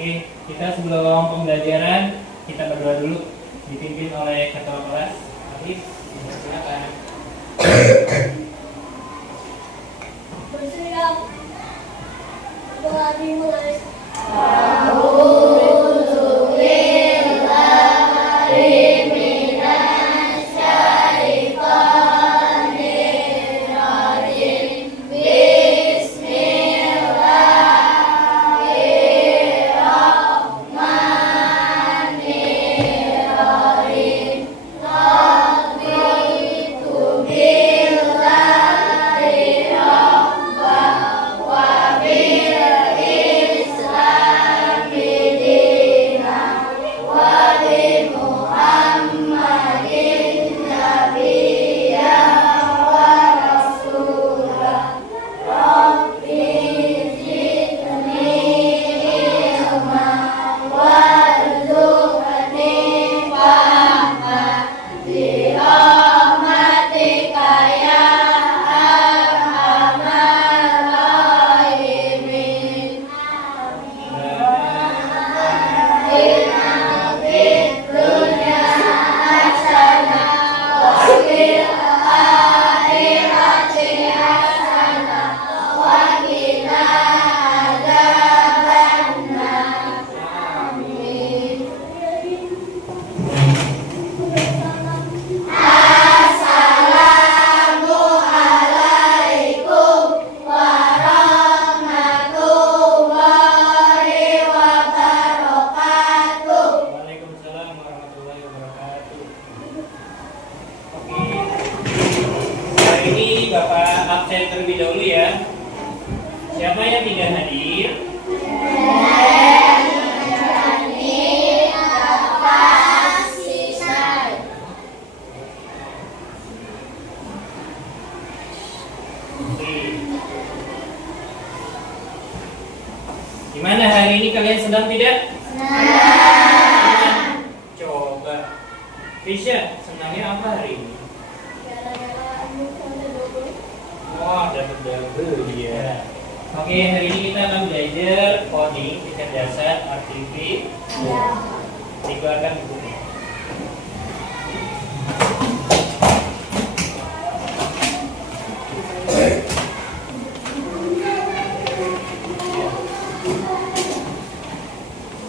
Oke, kita sebelum pembelajaran kita berdoa dulu, dipimpin oleh ketua kelas. Arif, silakan. Bersiap. Doa dimulai. Siapa yang tidak hadir? Gimana hari ini kalian sedang tidak? Senang. Coba. Fisya, senangnya apa hari ini? Oh, dapat double ya. Oke, hari ini kita akan belajar coding kecerdasan artifisial. Dikeluarkan bukunya.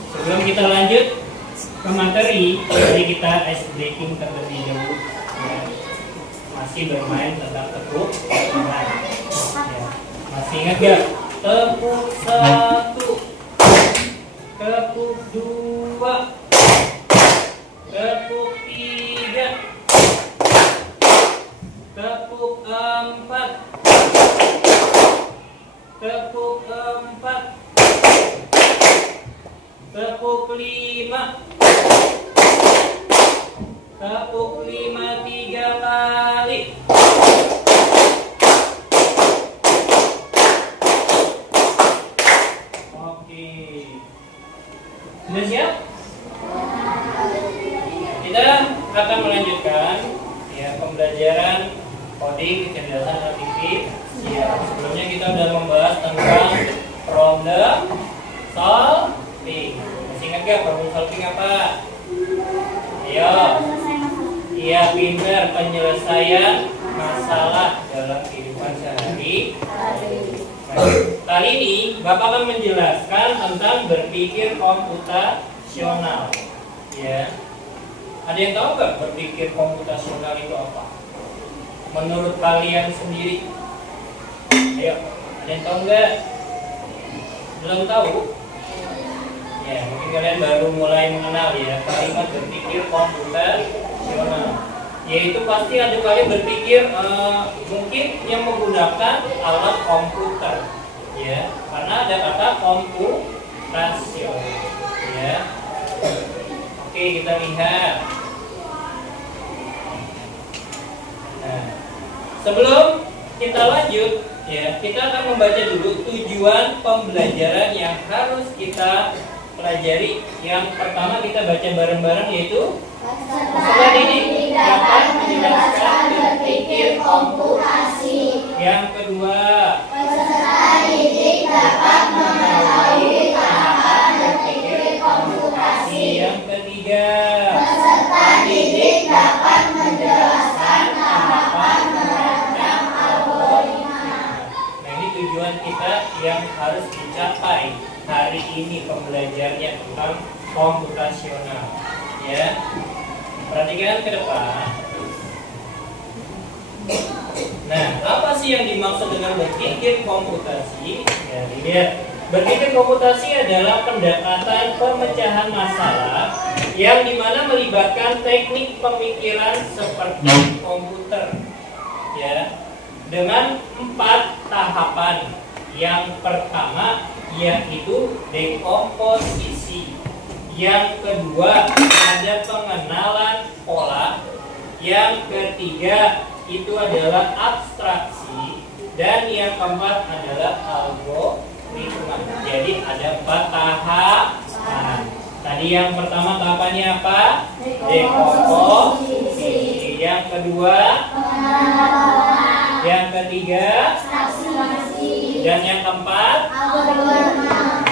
Sebelum kita lanjut ke materi, mari kita ice breaking terlebih dahulu. Ya. Masih bermain tentang tepuk tangan. Ya. Masih ingat gak? Tepuk 1, tepuk 2, tepuk 3, tepuk 4, tepuk 4, tepuk 5, tepuk 5 3 kali. Sudah siap? Kita akan melanjutkan ya pembelajaran coding kecerdasan artifisial. Sebelumnya kita sudah membahas tentang problem solving. Masih ingat gak problem solving apa? Ayo. Iya, pintar, penyelesaian masalah dalam kehidupan sehari-hari. Kali ini Bapak akan menjelaskan tentang berpikir komputasional. Ya. Ada yang tahu nggak berpikir komputasional itu apa? Menurut kalian sendiri? Ayo, ada yang tahu nggak? Belum tahu? Ya, mungkin kalian baru mulai mengenal ya kalimat berpikir komputasional. Yaitu pasti ada kalian berpikir mungkin yang menggunakan alat komputer, ya, karena ada kata komputasion, ya. Oke, kita lihat. Nah, sebelum kita lanjut, ya, kita akan membaca dulu tujuan pembelajaran yang harus kita pelajari. Yang pertama kita baca bareng-bareng yaitu peserta didik dapat menjelaskan berpikir komputasi. Yang kedua, peserta didik dapat mengetahui tahapan berpikir dicapai hari ini pembelajarannya tentang komputasional. Ya, perhatikan ke depan. Nah, apa sih yang dimaksud dengan berpikir komputasi? Ya, dilihat. Berpikir komputasi adalah pendekatan pemecahan masalah yang dimana melibatkan teknik pemikiran seperti komputer, ya, dengan 4 tahapan. Yang pertama yaitu dekomposisi. Yang kedua ada pengenalan pola. Yang ketiga itu adalah abstraksi, dan yang keempat adalah algoritma. Jadi ada 4 tahapan. Tadi yang pertama tahapannya apa? Dekomposisi. Yang kedua, yang ketiga, dan yang keempat.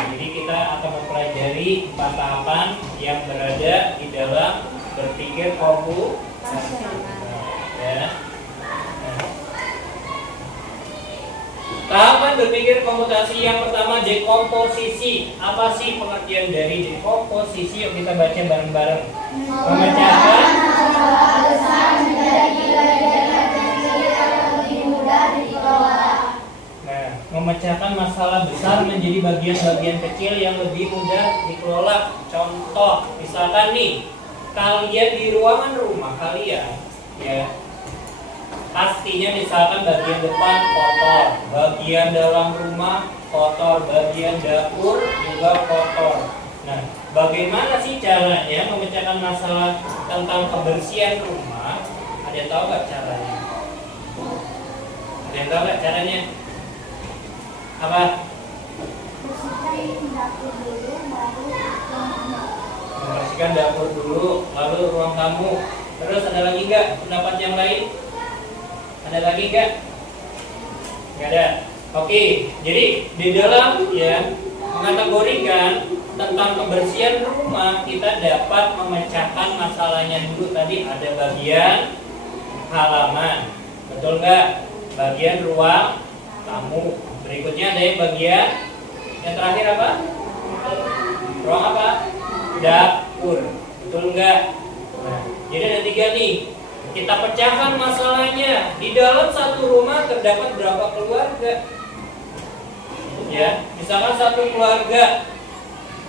Jadi kita akan mempelajari 4 tahapan yang berada di dalam berpikir komputasi. Ya. Tahapan berpikir komputasi yang pertama dekomposisi. Apa sih pengertian dari dekomposisi? Yuk kita baca bareng-bareng. Memecahkan masalah besar menjadi bagian kecil yang lebih mudah dikelola. Nah, memecahkan masalah besar menjadi bagian-bagian kecil yang lebih mudah dikelola. Contoh, misalkan nih, kalian di ruangan rumah kalian, ya, pastinya misalkan bagian depan kotor, bagian dalam rumah kotor, bagian dapur juga kotor. Nah, bagaimana sih caranya memecahkan masalah tentang kebersihan rumah? Ada yang tahu nggak caranya? Ada yang tahu nggak caranya? Apa? Membersihkan dapur dulu, lalu ruang tamu. Terus ada lagi nggak pendapat yang lain? Ada lagi nggak? Nggak ada. Oke, jadi di dalam ya mengategorikan tentang kebersihan rumah, kita dapat memecahkan masalahnya dulu. Tadi ada bagian halaman, betul nggak? Bagian ruang tamu. Berikutnya ada yang bagian yang terakhir apa? Ruang apa? Dapur, betul nggak? Nah, jadi ada 3 nih. Kita pecahkan masalahnya. Di dalam satu rumah terdapat berapa keluarga? Ya, misalkan satu keluarga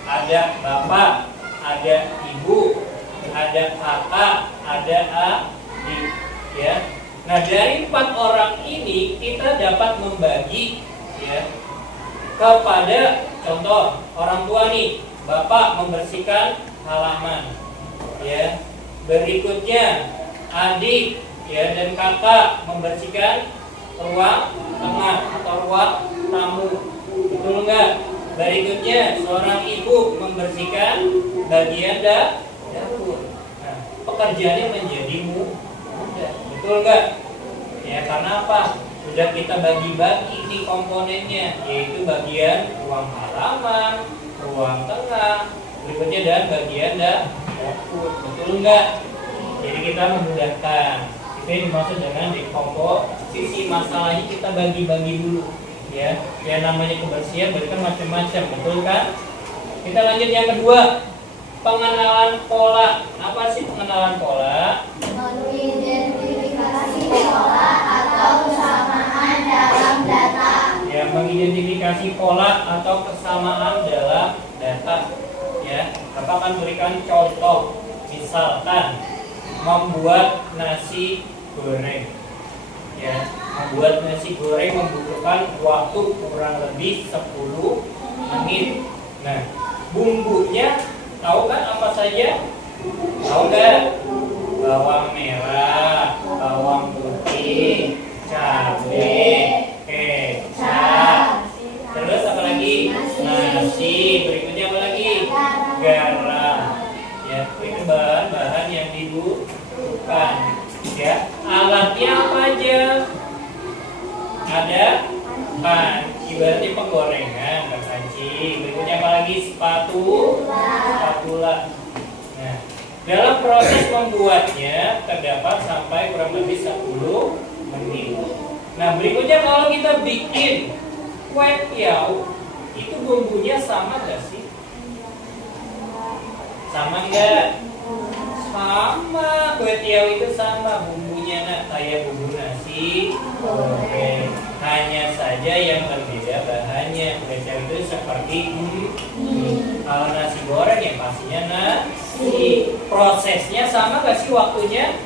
ada bapak, ada ibu, ada kakak, ada adik, ya. Nah, dari 4 orang ini kita dapat membagi, ya, kepada contoh orang tua nih, bapak membersihkan halaman, ya. Berikutnya adik, ya, dan kakak membersihkan ruang tengah atau ruang tamu, betul nggak? Berikutnya seorang ibu membersihkan bagian dapur. Nah, pekerjaannya menjadi mudah, betul nggak? Ya, karena apa? Sudah kita bagi-bagi di komponennya, yaitu bagian ruang halaman, ruang tengah, berikutnya dan bagian dapur, betul nggak? Jadi kita memudahkan. Itu yang dimaksud dengan dekomposisi. Masalahnya kita bagi-bagi dulu, ya. Yang namanya kebersihan berarti kan macam-macam, betul kan? Kita lanjut yang kedua, pengenalan pola. Apa sih pengenalan pola? Mengidentifikasi pola atau kesamaan dalam data. Ya, mengidentifikasi pola atau kesamaan dalam data. Ya, Bapak akan berikan contoh. Misalkan membuat nasi goreng, ya, membuat nasi goreng membutuhkan waktu kurang lebih 10 menit. Nah, bumbunya tahu kan apa saja? Tahu nggak? Bawang merah, bawang putih, cabai, kecap, terus apa lagi? Nasi. Berikutnya apa lagi? Garam. Ya, itu bahan-bahan yang dibutuhkan. Ya, alatnya apa aja? Ada panci, berarti penggorengan, panci. Berikutnya apa lagi? Spatula. Nah, dalam proses membuatnya terdapat sampai kurang lebih 10 menit. Nah, berikutnya kalau kita bikin kue tiaw, itu sama nggak sih? Sama nggak? Sama. Kue tiaw itu sama bumbunya nak, kayak bumbu nasi goreng. Hanya saja yang berbeda bahannya. Kue tiaw itu seperti kalau nasi goreng ya pastinya nasi. Prosesnya sama nggak sih waktunya?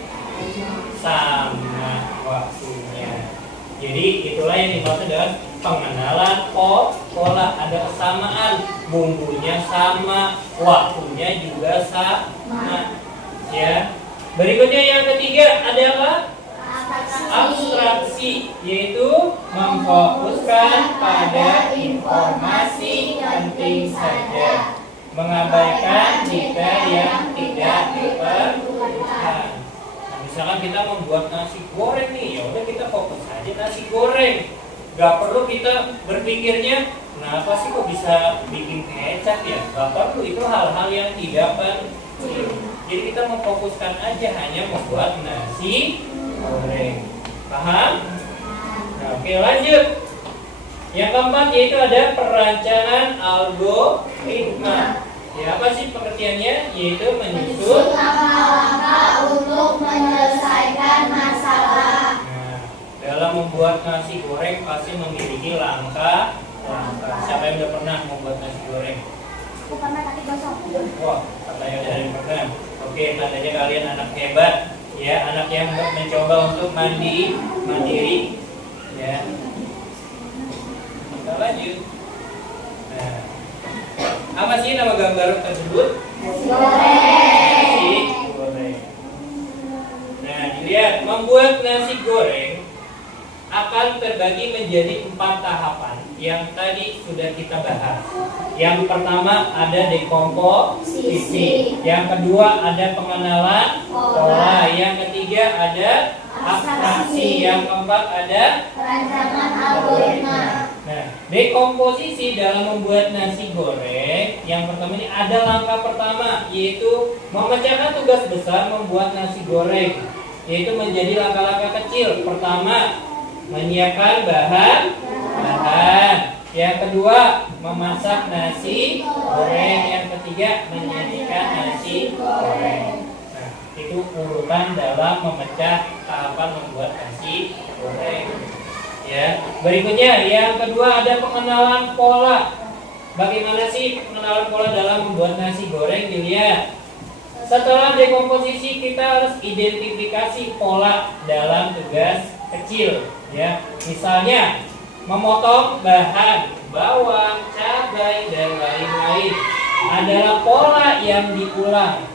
Sama waktunya. Jadi itulah yang dimaksud dengan pengenalan pola. Ada kesamaan, bumbunya sama, waktunya juga sama. Ya. Berikutnya yang ketiga adalah abstraksi, yaitu memfokuskan pada informasi penting saja, mengabaikan detail yang tidak diperlukan. Nah, misalkan kita membuat nasi goreng nih, ya udah kita fokus aja nasi goreng. Gak perlu kita berpikirnya, kenapa sih kok bisa bikin kecap ya? Gak perlu, itu hal-hal yang tidak penting. Jadi kita memfokuskan aja hanya membuat nasi goreng. Paham? Nah, oke lanjut. Yang keempat yaitu ada perancangan algoritma. Ya, apa sih pengertiannya? Yaitu menyusun langkah-langkah untuk menyelesaikan masalah. Nah, dalam membuat nasi goreng pasti memiliki langkah. Siapa yang udah pernah membuat nasi goreng? Aku pernah tadi gosok. Wah, katanya ada yang pernah. Oke, tandanya kalian anak hebat, ya, anak yang mencoba untuk mandiri, ya. Kita lanjut. Nah, apa sih nama gambar tersebut? Nasi goreng. Nah, dilihat, membuat nasi goreng akan terbagi menjadi 4 tahapan yang tadi sudah kita bahas. Yang pertama ada dekomposisi, yang kedua ada pengenalan pola, yang ketiga ada abstraksi, yang keempat ada Perancangan algoritma. Nah, dekomposisi dalam membuat nasi goreng, yang pertama ini ada langkah pertama, yaitu memecahkan tugas besar membuat nasi goreng, yaitu menjadi langkah-langkah kecil. Pertama, menyiapkan bahan. Yang kedua, memasak nasi goreng. Yang ketiga, menyajikan nasi goreng. Nah, itu urutan dalam memecah tahapan membuat nasi goreng. Ya, berikutnya yang kedua ada pengenalan pola. Bagaimana sih pengenalan pola dalam membuat nasi goreng? Dilihat. Setelah dekomposisi kita harus identifikasi pola dalam tugas kecil. Ya, misalnya memotong bahan bawang, cabai dan lain-lain adalah pola yang diulang.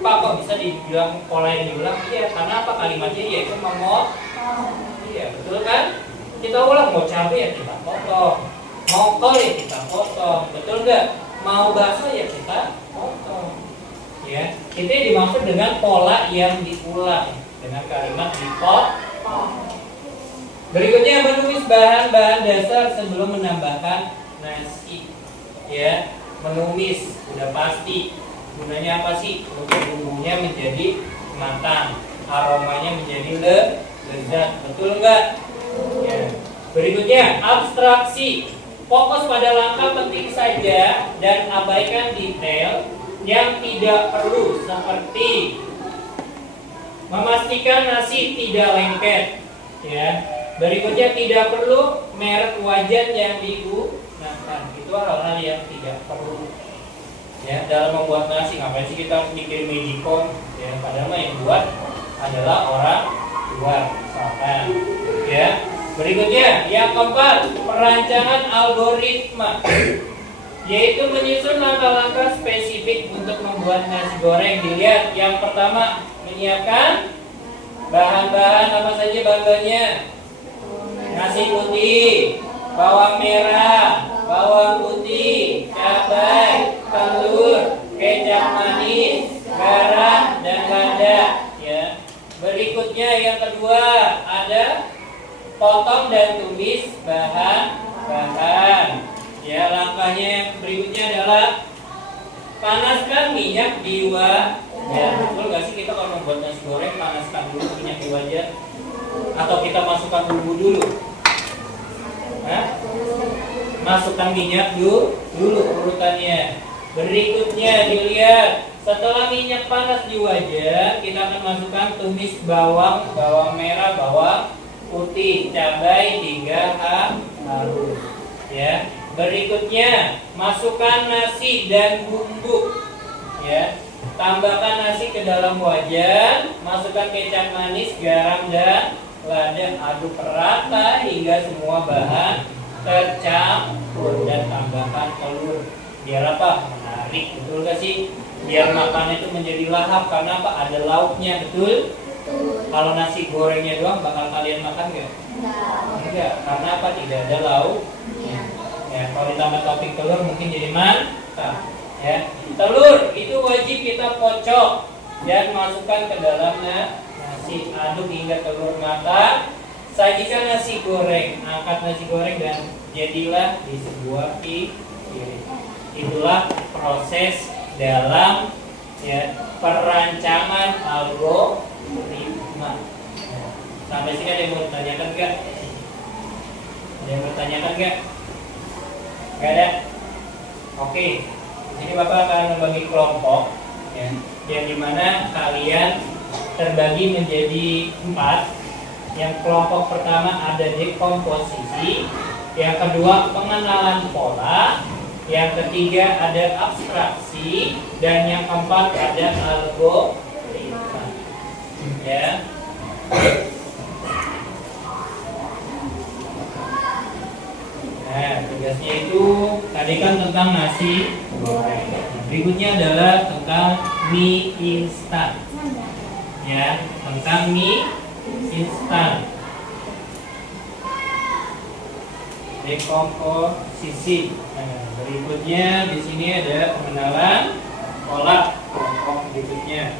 Pak, kok bisa dibilang pola yang diulang? Iya, karena apa? Kalimatnya yaitu memotong. Iya, betul kan? Kita ulang, mau cabai ya kita potong, mau kol ya kita potong, betul nggak? Mau bakso ya kita potong. Ya, itu yang dimaksud dengan pola yang diulang dengan kalimat dipotong. Berikutnya menulis bahan-bahan dasar sebelum menambahkan nasi. Ya, menulis udah pasti. Gunanya apa sih? Untuk bumbunya menjadi matang, aromanya menjadi lezat. Betul nggak? Ya. Berikutnya abstraksi. Fokus pada langkah penting saja dan abaikan detail yang tidak perlu, seperti memastikan nasi tidak lengket. Ya. Berikutnya tidak perlu merek wajan yang digunakan. Itu hal-hal yang tidak perlu. Ya, dalam membuat nasi ngapain sih kita mikir magicom? Ya, padahal yang buat adalah orang tua, misalkan. Ya. Berikutnya yang keempat, perancangan algoritma, yaitu menyusun langkah-langkah spesifik untuk membuat nasi goreng. Dilihat, yang pertama menyiapkan bahan-bahan. Apa saja bahan-bahannya? Nasi putih, bawang merah, bawang putih, cabai, telur, kecap manis, garam, dan lada. Ya. Berikutnya yang kedua ada potong dan tumis bahan-bahan. Ya, langkahnya yang berikutnya adalah panaskan minyak di wajan. Betul nggak sih kita kalau membuat nasi goreng panaskan dulu minyak di wajan? Atau kita masukkan bumbu dulu? Hah? masukkan minyak dulu urutannya. Berikutnya dilihat, setelah minyak panas di wajan, kita akan masukkan tumis bawang merah, bawang putih, cabai 3 halus. Ya. Berikutnya, masukkan nasi dan bumbu. Ya. Tambahkan nasi ke dalam wajan, masukkan kecap manis, garam dan lada, aduk rata hingga semua bahan tercampur dan tambahkan telur. Biar apa? Menarik, betul gak sih? Biar makan itu menjadi lahap karena apa? Ada lauknya, betul? Kalau nasi gorengnya doang bakal kalian makan gak? Enggak, karena apa? Tidak ada lauk. Ya, kalau ditambah topping telur mungkin jadi mantap. Ya, telur itu wajib kita kocok dan masukkan ke dalam nasi, aduk hingga telur matang. Sajikan nasi goreng, angkat nasi goreng dan jadilah di sebuah piring. Itulah proses dalam perancangan algoritma. Sampai sini ada yang mau ditanyakan nggak? Ada yang bertanyakan nggak? Nggak ada? Oke. Ini Bapak akan membagi kelompok, ya, yang dimana kalian terbagi menjadi 4. Yang kelompok pertama ada dekomposisi, yang kedua pengenalan pola, yang ketiga ada abstraksi, dan yang keempat ada algoritma. Ya. Nah, tugasnya itu tadi kan tentang nasi goreng. Berikutnya adalah tentang mie instan. Ya, tentang mie instan. Dekomposisi. Nah, berikutnya di sini ada pengenalan pola kelompok berikutnya.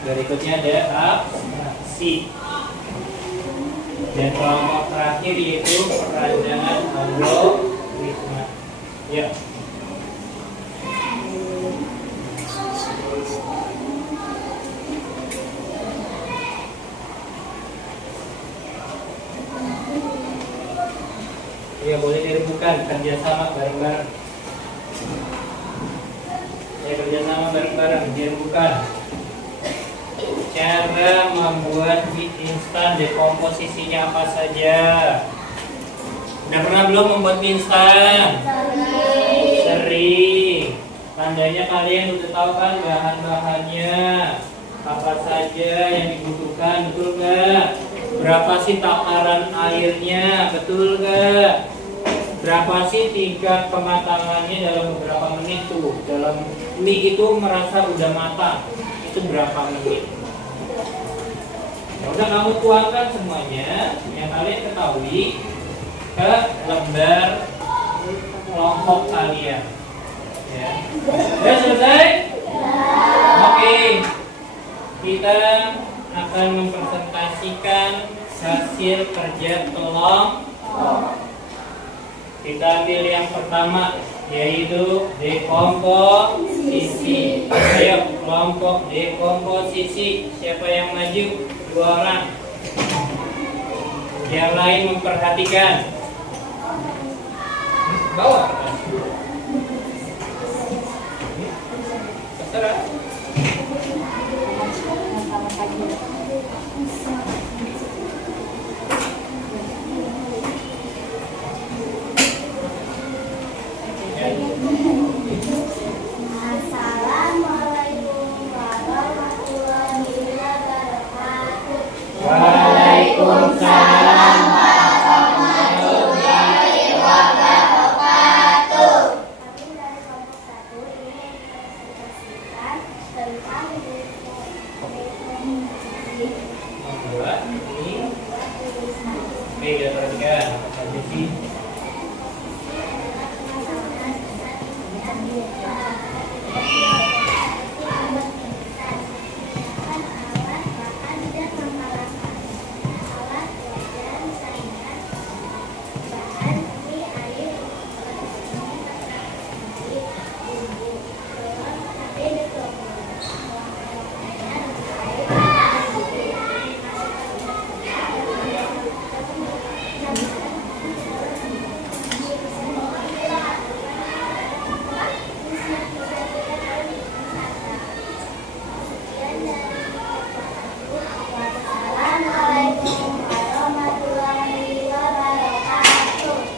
Berikutnya ada abstraksi. Dan kelompok terakhir yaitu perancangan algoritma. Ya. Ya, boleh direbukan kerjasama bareng-bareng. Ya, kerjasama bareng-bareng direbukan. Cara membuat mie instan, dekomposisinya apa saja? Udah pernah belum membuat mie instan? Sering. Tandanya kalian udah tahu kan bahan-bahannya apa saja yang dibutuhkan, betul gak? Berapa sih takaran airnya, betul gak? Berapa sih tingkat kematangannya dalam beberapa menit tuh? Dalam mie itu merasa udah matang, itu berapa menit? Ya udah, kamu tuangkan semuanya yang kalian ketahui ke lembar kelompok kalian. Ya. Sudah selesai? Oke. Kita akan mempresentasikan hasil kerja kelompok. Kita ambil yang pertama, yaitu dekomposisi. Ayo, kelompok dekomposisi. Siapa yang maju? 2 orang. Yang lain memperhatikan. Bawa. Terserah. Assalamualaikum warahmatullahi wabarakatuh. Waalaikumsalam warahmatullahi wabarakatuh. Kami dari kelompok 1 ini mempresentasikan tentang dekomposisi. Membuat ini. Oke, kita perhatikan apa saja sih?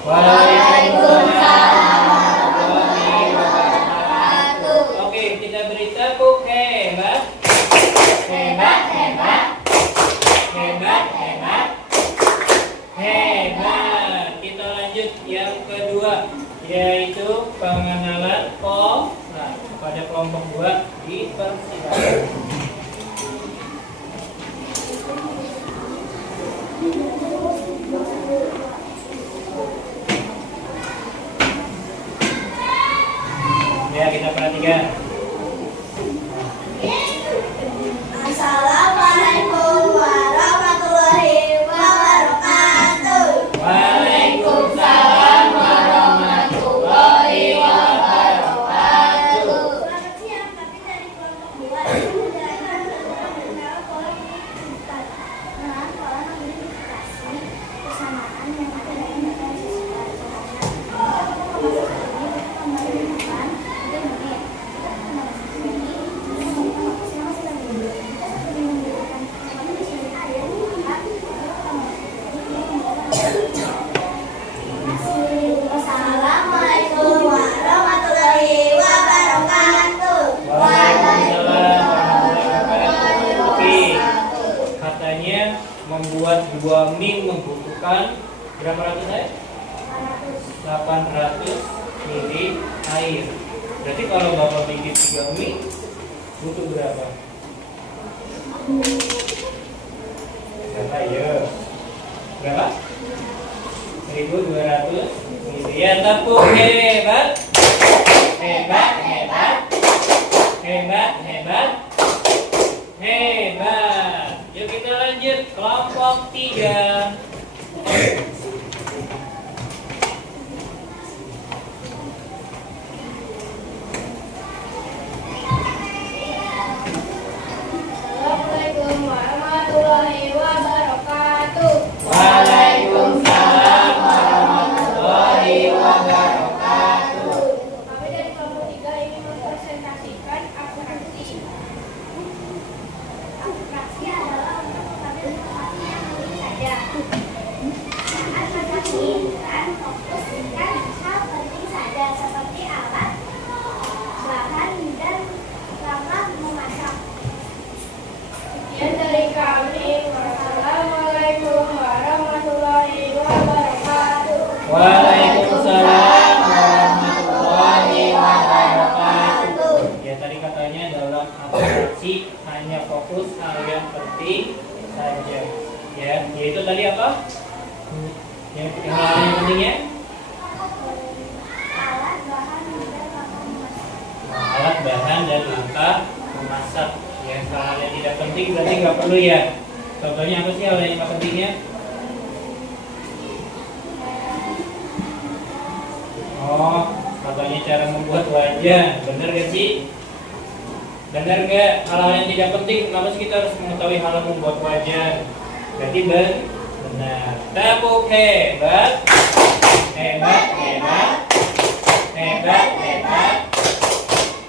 Waalaikumsalam warahmatullahi wabarakatuh. Oke, kita beri tepuk hebat. Hebat, hebat. Hebat, hebat. Hebat. Kita lanjut yang kedua, yaitu pengenalan pada kelompok 2 dipersilakan. Ya, kita perhatikan. Assalamualaikum warahmatullahi wabarakatuh. Waalaikumsalam warahmatullahi wabarakatuh. Selamat siang, kami dari kelompok 2 menjelaskan tentang mengenal pola identitas. Mengenal pola identifikasi kesamaan yang ada dalam data siswa. Assalamualaikum warahmatullahi wabarakatuh. Waalaikumsalam warahmatullahi wabarakatuh. Oke, katanya membuat 2 mie membutuhkan berapa ratus air? 800 ml air. Berarti kalau Bapak bikin 3 mie butuh berapa? Berapa ya? Berapa? 1200 ml. Ya, tepuk hebat. Hebat, hebat. Hebat, hebat. Hebat. Yuk kita lanjut kelompok 3. Assalamualaikum warahmatullahi wabarakatuh. Waalaikumsalam warahmatullahi wabarakatuh. Kami dari kelompok 3 ingin mempresentasikan abstraksi. Abstraksi adalah mengambil informasi yang penting saja. Saat menginginkan fokus dengan hal penting saja seperti alat, bahan, dan lama memasak. Sekian dari kami. Wassalamualaikum warahmatullahi wabarakatuh. Waalaikumsalam warahmatullahi wabarakatuh. Ya, tadi katanya dalam abstraksi hanya fokus hal yang penting saja. Ya, yaitu tadi apa? Yang hal yang pentingnya? Alat, bahan, dan lama memasak. Alat, bahan, dan langkah memasak. Ya, hal yang tidak penting berarti nggak perlu ya. Contohnya apa sih hal yang nggak pentingnya? Oh, katanya cara membuat wajah. Bener gak sih? Bener gak? Hal-hal yang tidak penting, kenapa sih kita harus mengetahui hal yang membuat wajah? Berarti benar. Tepuk hebat. Hebat, hebat. Hebat, hebat.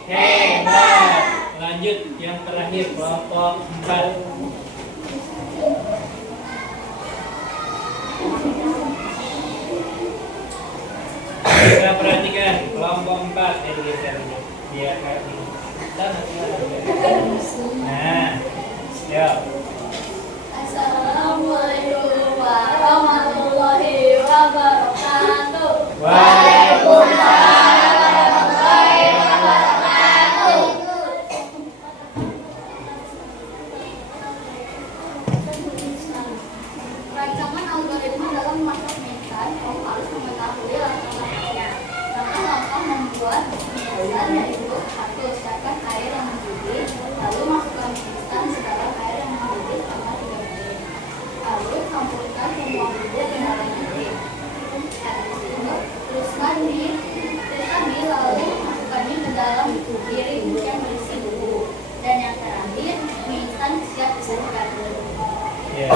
Hebat. Lanjut yang terakhir kelompok 4. Kita perhatikan kelompok 4 geser biar ngerti. Nah, siap. Assalamualaikum warahmatullahi wabarakatuh. Waalaikumsalam warahmatullahi wabarakatuh. Rancangan algoritma dalam masuk menggunakan kamu harus mengetahui langkah-langkahnya. Langkah-langkah membuat mie yaitu 1. Siapkan air yang mendidih, lalu masukkan mie instan sedalam air yang mendidih selama 3 menit. Lalu campurkan semua bumbu ke dalam piring. Habis itu teruskan mie lalu masukkan mie ke dalam piring yang berisi bumbu. Dan yang terakhir, mie instan siap disajikan. Ya.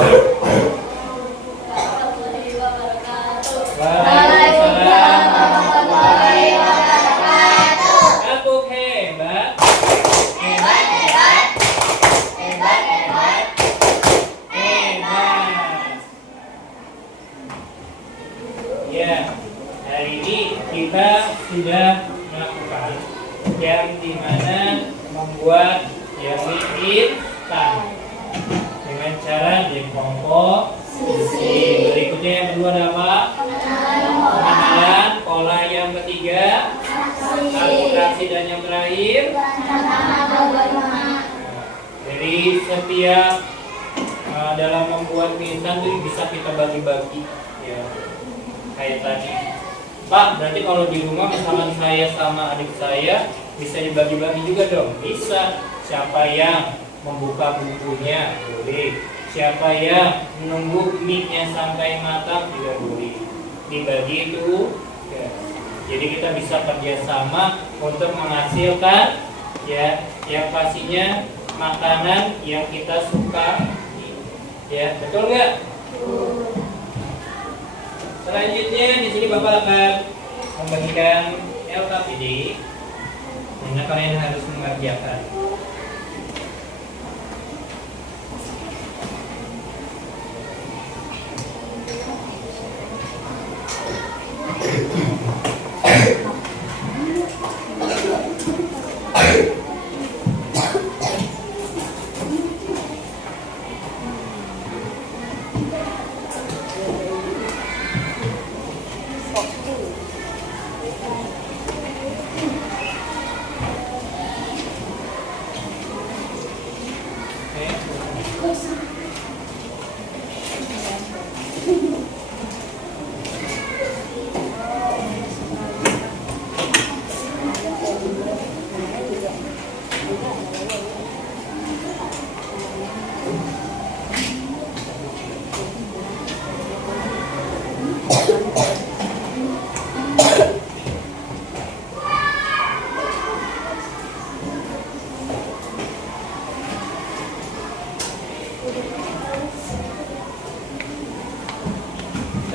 Warahmatullahi wabarakatuh. Waalaikumsalam warahmatullahi wabarakatuh. Tepuk hebat. Hebat, hebat. Hebat, hebat. Hebat. Ya, hari ini kita sudah melakukan yang dimana membuat yang instan dengan cara dekomposisi. Berikutnya yang kedua ada apa? Pengenalan. Pola yang ketiga akulturasi, dan yang terakhir jadi setiap dalam membuat mie instan itu bisa kita bagi-bagi ya, kayak tadi. Pak, berarti kalau di rumah misalkan saya sama adik saya bisa dibagi-bagi juga dong? Bisa. Siapa yang membuka bumbunya boleh, siapa yang menunggu mie-nya sampai matang juga boleh, dibagi itu ya. Jadi kita bisa kerjasama untuk menghasilkan ya yang pastinya makanan yang kita suka ya, betul nggak? Selanjutnya di sini Bapak akan membagikan LKPD, karena kalian harus mengerjakan.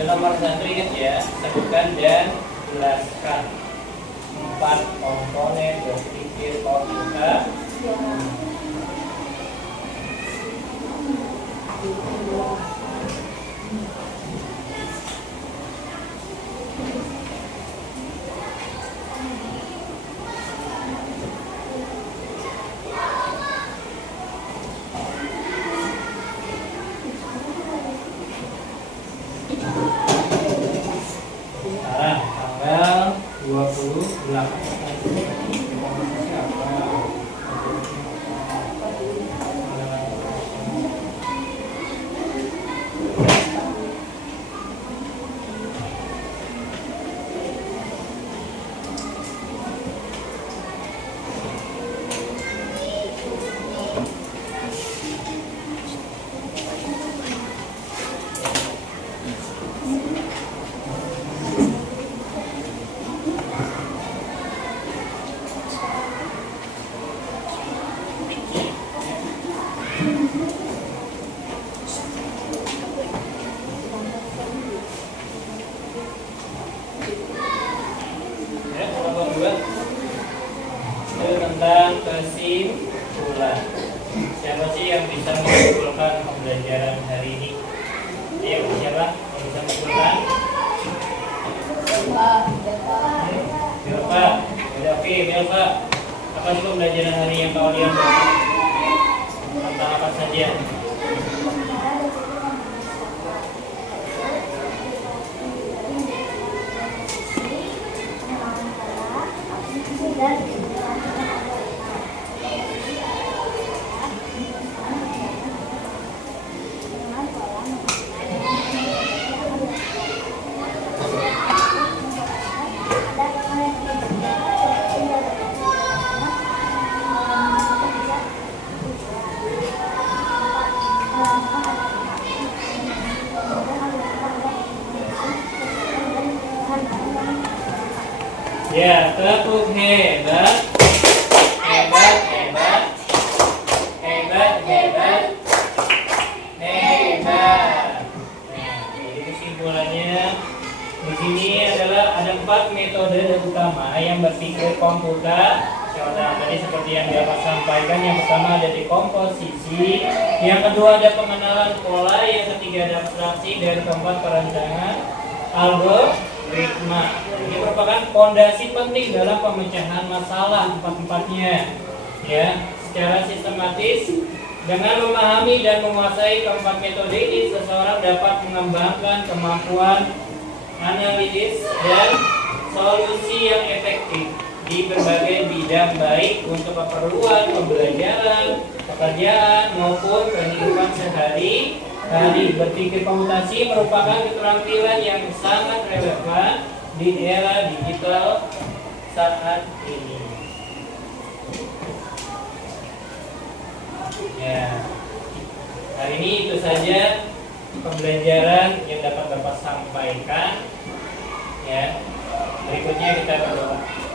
Nomor satu ingat ya, sebutkan dan jelaskan 4 komponen berpikir logika. Sekarang tanggal 28 ya, nomor 2 itu tentang kesimpulan. Siapa sih yang bisa menyimpulkan pembelajaran hari ini? Ayo, siapa yang bisa menyimpulkan? Belva. Udah oke, Belva. Apa sih pembelajaran hari yang kalian dapat? Tentang apa saja? Ya, tepuk hebat. Hebat, hebat. Hebat, hebat. Hebat. Nah, jadi kesimpulannya di sini adalah ada 4 metode utama yang berpikir komputasional. Tadi seperti yang Bapak sampaikan, yang pertama ada dekomposisi, yang kedua ada pengenalan pola, yang ketiga ada abstraksi, dan keempat perancangan algoritma. ritma. Ini merupakan fondasi penting dalam pemecahan masalah empat-empatnya. Ya, secara sistematis dengan memahami dan menguasai keempat metode ini, seseorang dapat mengembangkan kemampuan analisis dan solusi yang efektif di berbagai bidang, baik untuk keperluan pembelajaran, pekerjaan maupun kehidupan sehari-hari. Berpikir komputasi merupakan keterampilan yang sangat relevan di era digital saat ini. Ya, hari ini itu saja pembelajaran yang dapat Bapak sampaikan. Ya, berikutnya kita berdoa.